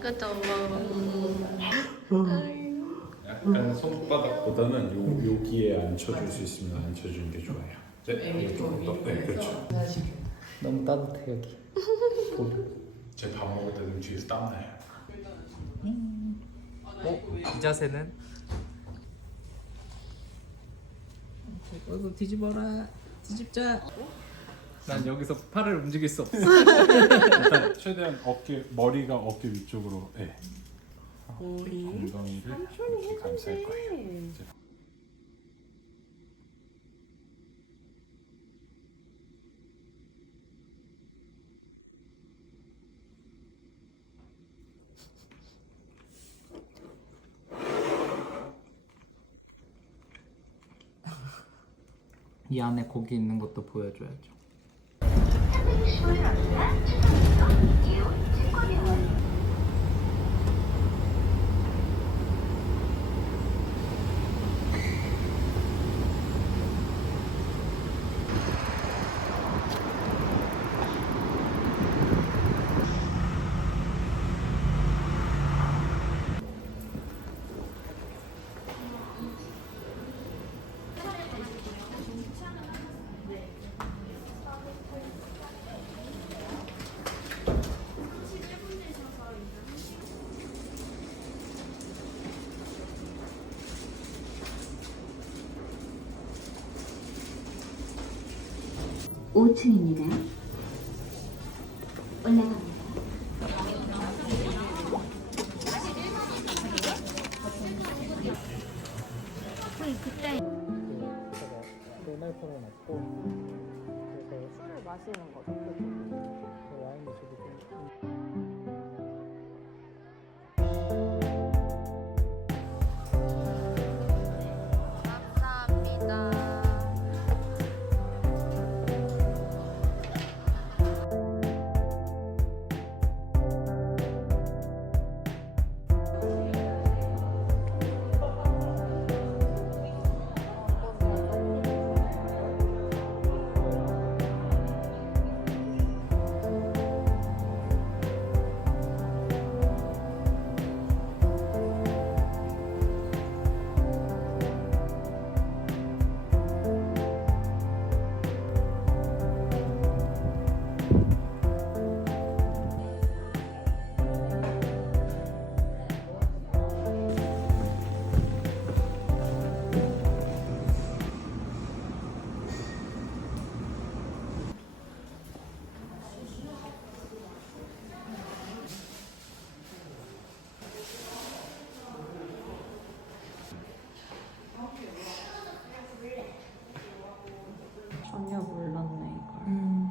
그죠. 약간 손바닥보다는 여기에 앉혀줄 수 있으면 앉혀주는 게 좋아요. 애미 좀 네, 그렇죠. 너무 따뜻해 여기. 제 밥 먹을 때도 뒤에서 땀 나요. 이 자세는? 어서 뒤집어라. 뒤집자. 난 여기서 팔을 움직일 수 없어. 일단 최대한 머리가 어깨 위쪽으로 엉덩이를 이렇게 감쌀 거예요. 이 안에 고기 있는 것도 보여줘야죠. 오 층입니다. 올라갑니다. 로날코는 없고 그래서 술을 마시는 거죠. 그 와인이 저기 좀 감사합니다. 전혀 몰랐네 이걸.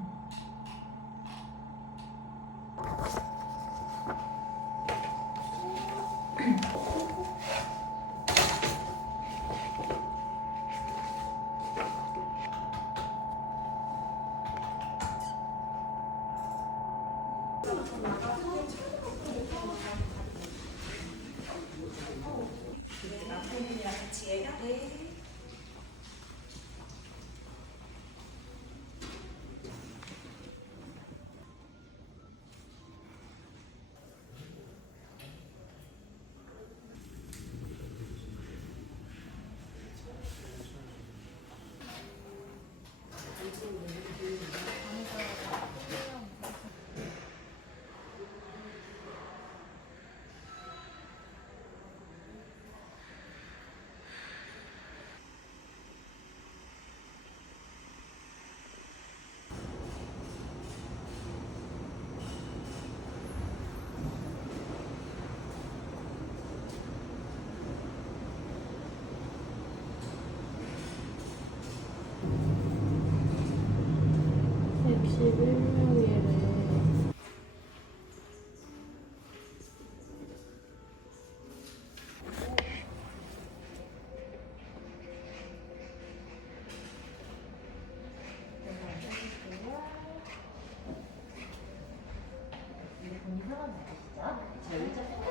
이상한 거 아시죠? 저희